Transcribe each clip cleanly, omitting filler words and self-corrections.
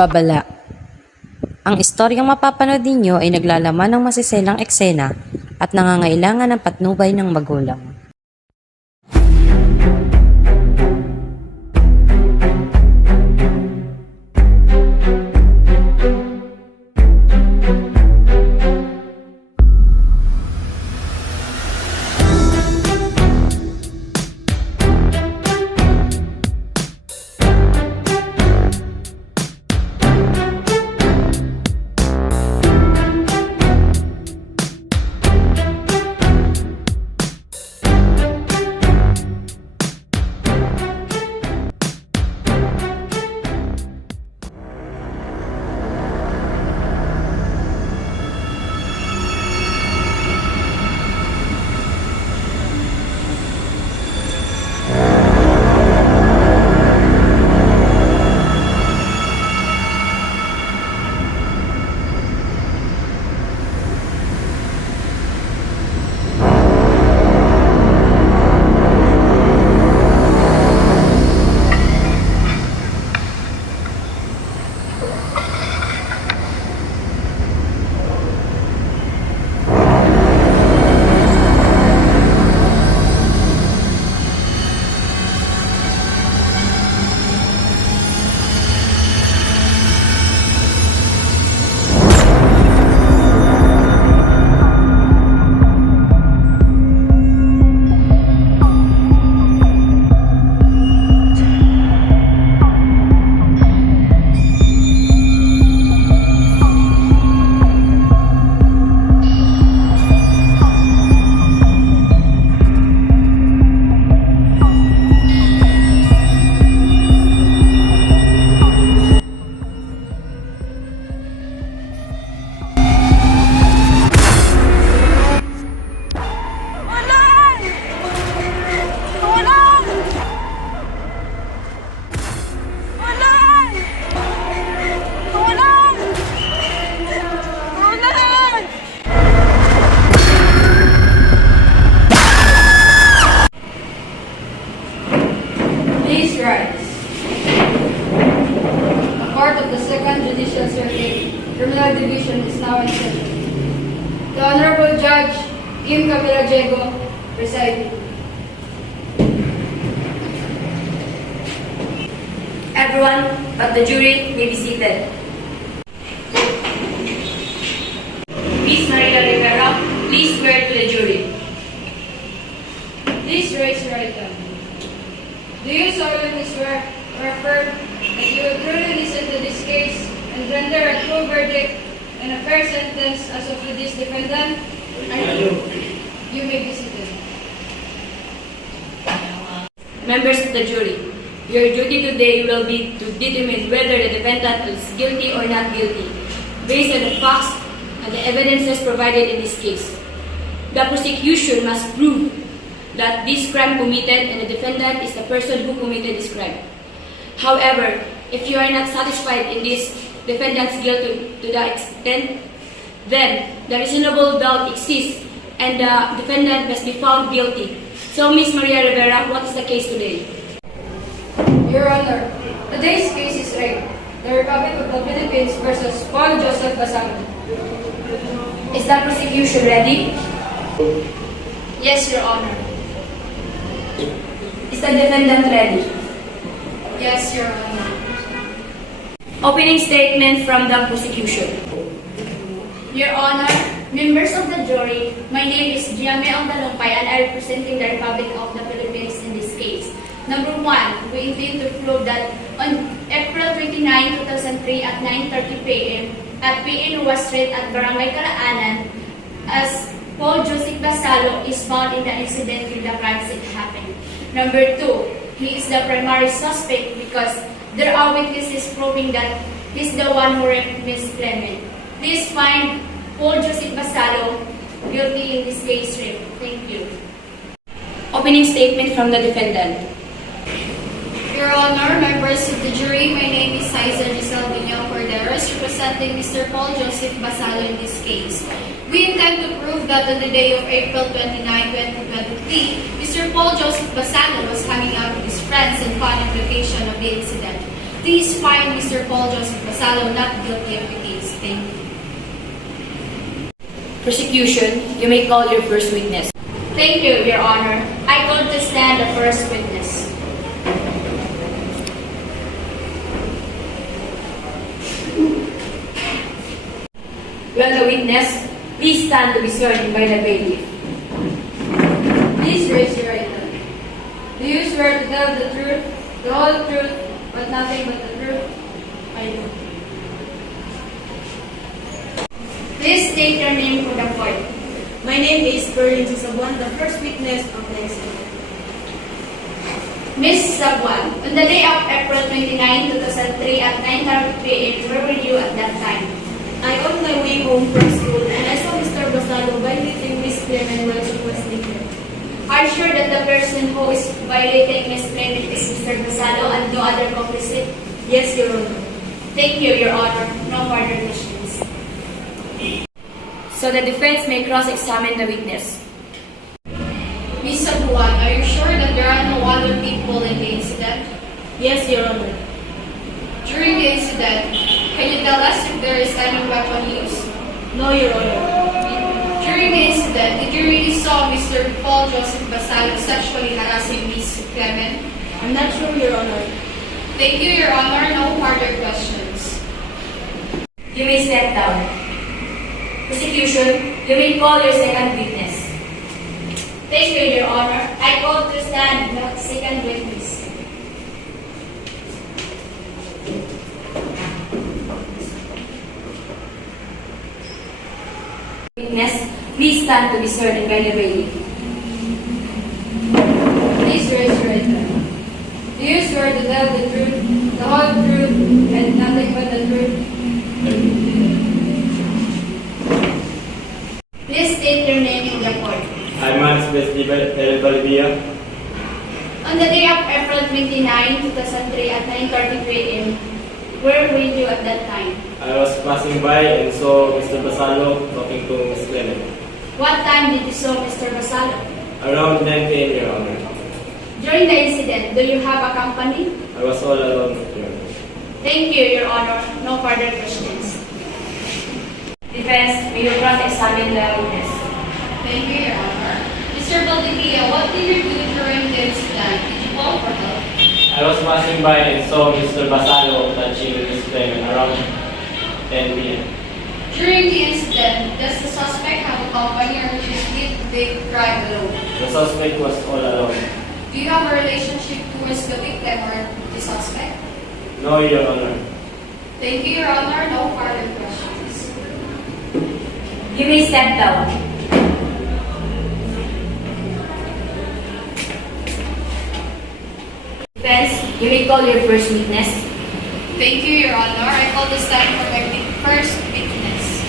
Babala. Ang istoryang mapapanood ninyo ay naglalaman ng masiselang eksena at nangangailangan ng patnubay ng magulang. Please rise. The court of the Second Judicial Circuit, Criminal Division is now in session. The Honorable Judge Castillo presiding. Everyone but the jury may be seated. Miss Maria Rivera, please swear to the jury. Please raise your right hand. Do you solemnly swear or affirm that you will truly listen to this case and render a true verdict and a fair sentence as of this defendant? I do. You may be seated. Members of the jury, your duty today will be to determine whether the defendant is guilty or not guilty, based on the facts and the evidences provided in this case. The prosecution must prove that this crime committed and the defendant is the person who committed this crime. However, if you are not satisfied in this defendant's guilt to the extent, then the reasonable doubt exists and the defendant must be found guilty. So, Ms. Maria Rivera, what is the case today? Your Honor, today's case is rape. The Republic of the Philippines versus Paul Joseph Basalo. Is the prosecution ready? Yes, Your Honor. Is the defendant ready? Yes, Your Honor. Opening statement from the prosecution. Your Honor, members of the jury, my name is Jhay and I am representing the Republic of the Philippines in this case. Number one, we intend to prove that on April 29, 2003 at 9:30 p.m. at PN Street at Barangay Kalaanan, as Paul Joseph Basalo is found in the incident with the crime scene happened. Number two, he is the primary suspect because there are witnesses proving that he's the one who raped Ms. Clement. Please find Paul Joseph Basalo guilty in this case rape. Thank you. Opening statement from the defendant. Your Honor, members of the jury, my name is Aiza Giselle Corderos, representing Mr. Paul Joseph Basalo in this case. We intend to prove that on the day of April 29, 2023, Mr. Paul Joseph Basalo was hanging out with his friends and found in location of the incident. Please find Mr. Paul Joseph Basalo not guilty of the case. Thank you. Prosecution, you may call your first witness. Thank you, Your Honor. I call to stand the first witness. Will the witness please stand to be sworn by the bailiff? Please raise your right hand. Do you swear to tell the truth, the whole truth, but nothing but the truth? I do. Please state your name for the court. My name is Berlin Sabuan, the first witness of the incident. Ms. Sabuan, on the day of April 29, 2003 at 9:30 p.m., where were you at that time? I on my way home from school and I saw Mr. Basalo violating Miss Clement while she was sleeping. Are you sure that the person who is violating Ms. Clement is Mr. Basalo and no other complicit? Yes, Your Honor. Thank you, Your Honor. No further questions. So the defense may cross-examine the witness. Ms. Sabuan, are you sure that there are no other people in the incident? Yes, Your Honor. During the incident, can you tell us if there is any weapon used? No, Your Honor. During the incident, did you really saw Mr. Paul Joseph Basalo sexually harassing Ms. Clement? I'm not sure, Your Honor. Thank you, Your Honor. No further questions. You may step down. Prosecution, you may call your second witness. Thank you, Your Honor. I call to stand the second witness. Witness, please stand to be sworn by the bailiff. Please raise your right hand. Do you swear to tell the truth, the whole truth, and nothing but the truth? Please state your name in the court. I'm Max Valdivia. On the day of April 29, 2003 at 9:30 p.m., where were you at that time? I was passing by and saw Mr. Basalo talking to Miss Clement. What time did you saw Mr. Basalo? Around 9 p.m., Your Honor. During the incident, do you have a company? I was all alone, Your Honor. Thank you, Your Honor. No further questions. Defense, may you cross-examine the witness. Thank you, Your Honor. Mr. Valdivia, what did you do during the incident? Did you call for help? I was passing by and saw Mr. Basalo touching Miss Clement around 10 p.m. During the incident, does the suspect have a company or just did they drive alone? The suspect was all alone. Do you have a relationship towards the victim or the suspect? No, Your Honor. Thank you, Your Honor. No further questions. You may step down. Defense, you may call your first witness. Thank you, Your Honor. I call this time for my first witness.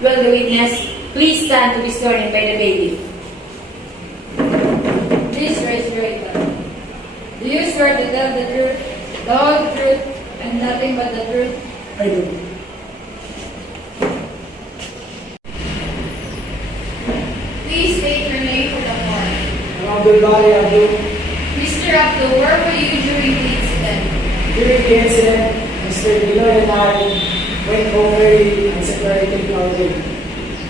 Will the witness please stand to be sworn by the bailiff? Please raise your right hand. Do you swear to tell the truth, the whole truth, and nothing but the truth? I do. Please state your name for the court. Mr. Abdul, where were you during the incident? During the incident, Mr. Dillon and I went home early and separated our day.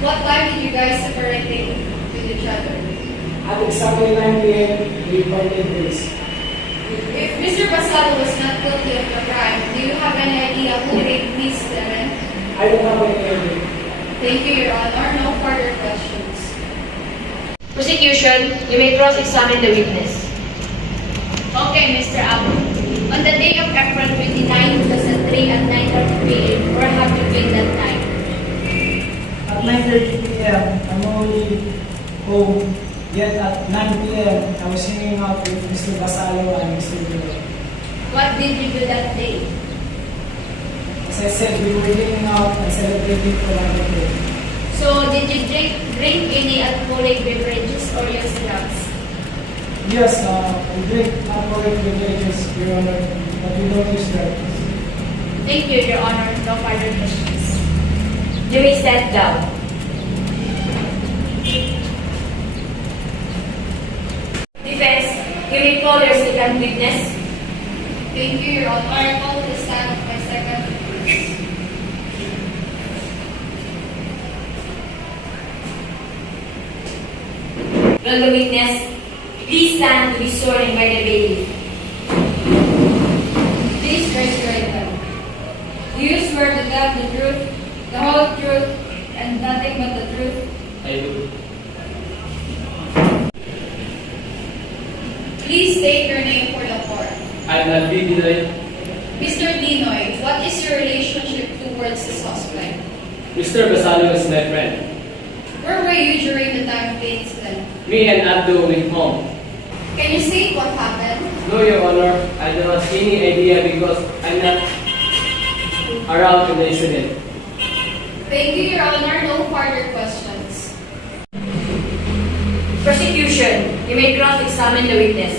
What time did you guys separate with each other? At exactly 9 p.m., we parted ways. If Mr. Basalo was not guilty of the crime, do you have any idea who raped Miss Clement? I don't have any idea. Thank you, Your Honor. No further questions. Prosecution, you may cross-examine the witness. Okay, Mr. Abu. On the day of April 29, 2003 at 9:30 p.m., where have you been that night? At 9:30 p.m., I'm only home. Yet at 9 p.m., I was hanging out with Mr. Basalo and Mr. Dillon. What did you do that day? As I said, we were hanging out and celebrating for my birthday. So, did you drink any alcoholic beverages or use drugs? Yes, we drink alcoholic beverages, Your Honor, but we don't use drugs. Thank you, Your Honor. No further questions. You may step down. You may call your second witness. Thank you, Your Honor. I call the stand of my second witness. Will the witness please stand to be sworn in by the bailiff? Please raise your right hand. Do you swear to tell the truth, the whole truth, and nothing but the truth? I do. Please state your name for the court. I'm not Dinoy. Mr. Dinoy, what is your relationship towards the suspect? Mr. Basalo is my friend. Where were you during the time of the incident? Me and Abdo went home. Can you state what happened? No, Your Honor, I don't have any idea because I'm not around in the incident. Thank you, Your Honor. No further questions. Prosecution, you may cross-examine the witness.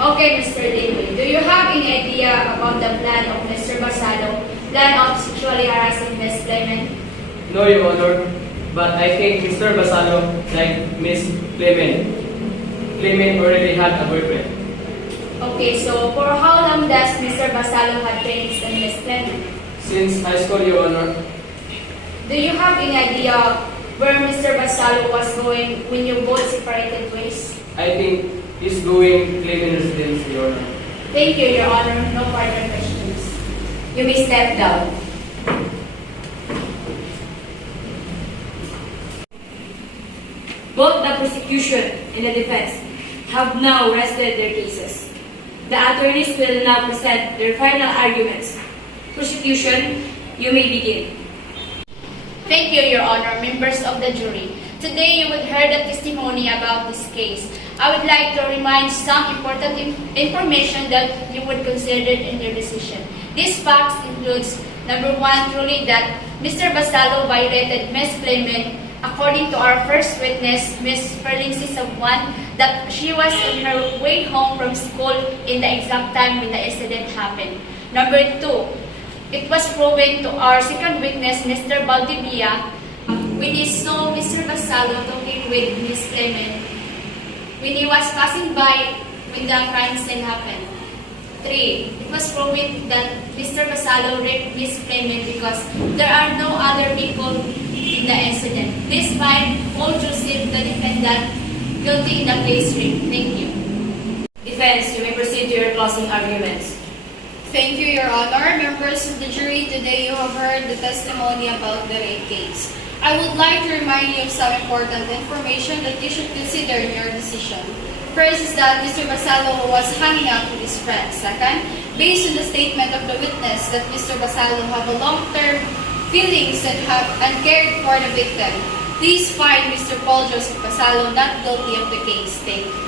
Okay, Mr. Dinoy, do you have any idea about the plan of Mr. Basalo, plan of sexually harassing Ms. Clement? No, Your Honor, but I think Mr. Basalo, like Miss Clement. Clement already had a boyfriend. Okay, so for how long does Mr. Basalo have trainings on Ms. Clement? Since high school, Your Honor, Do you have any idea where Mr. Basalo was going when you both separated ways? I think he's going Clement residence, Your Honor. Thank you, Your Honor. No further questions. You may step down. Both the prosecution and the defense have now rested their cases. The attorneys will now present their final arguments. Prosecution, you may begin. Thank you, Your Honor, members of the jury. Today you would hear the testimony about this case. I would like to remind some important information that you would consider in your decision. These facts includes, number one, truly that Mr. Basalo violated Ms. Clement according to our first witness, Ms. Perlingsi Sabuan, that she was on her way home from school in the exact time when the incident happened. Number two, it was proven to our second witness, Mr. Valdivia, when he saw Mr. Basalo talking with Ms. Clement when he was passing by when the crime scene happened. 3. It was proven that Mr. Basalo raped Ms. Clement because there are no other people in the incident. This find Paul Joseph, the defendant, guilty in the case rape. Thank you. Defense, you may proceed to your closing arguments. Thank you, Your Honor. Members of the jury, today you have heard the testimony about the rape case. I would like to remind you of some important information that you should consider in your decision. First is that Mr. Basalo was hanging out with his friends. Second, based on the statement of the witness that Mr. Basalo have a long-term feelings and cared for the victim, please find Mr. Paul Joseph Basalo not guilty of the case. Thank you.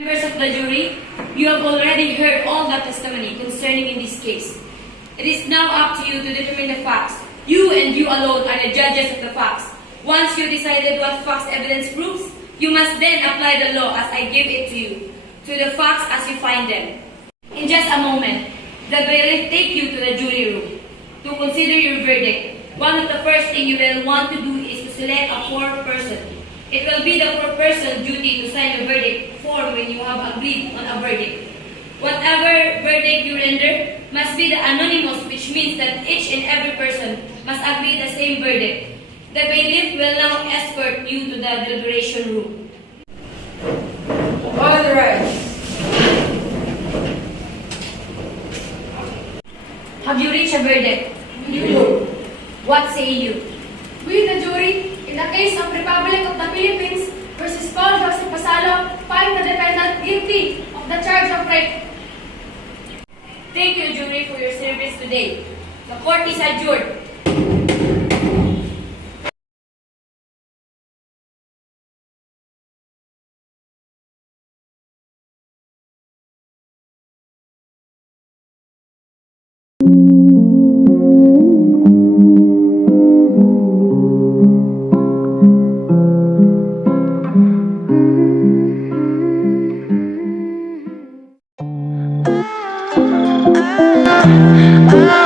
Members of the jury, you have already heard all the testimony concerning in this case. It is now up to you to determine the facts. You and you alone are the judges of the facts. Once you decided what facts evidence proves, you must then apply the law as I give it to you, to the facts as you find them. In just a moment, the bailiff take you to the jury room to consider your verdict. One of the first things you will want to do is to select a fourth person. It will be the fourth person's duty to sign the verdict form when you have agreed on a verdict. Whatever verdict you render must be the anonymous, which means that each and every person must agree the same verdict. The bailiff will now escort you to the deliberation room. All right. Have you reached a verdict? What say you? We, the jury, in the case of Republic of the Philippines versus Paul Joseph Basalo, find the defendant guilty of the charge of rape. Thank you, jury, for your service today. The court is adjourned. Ah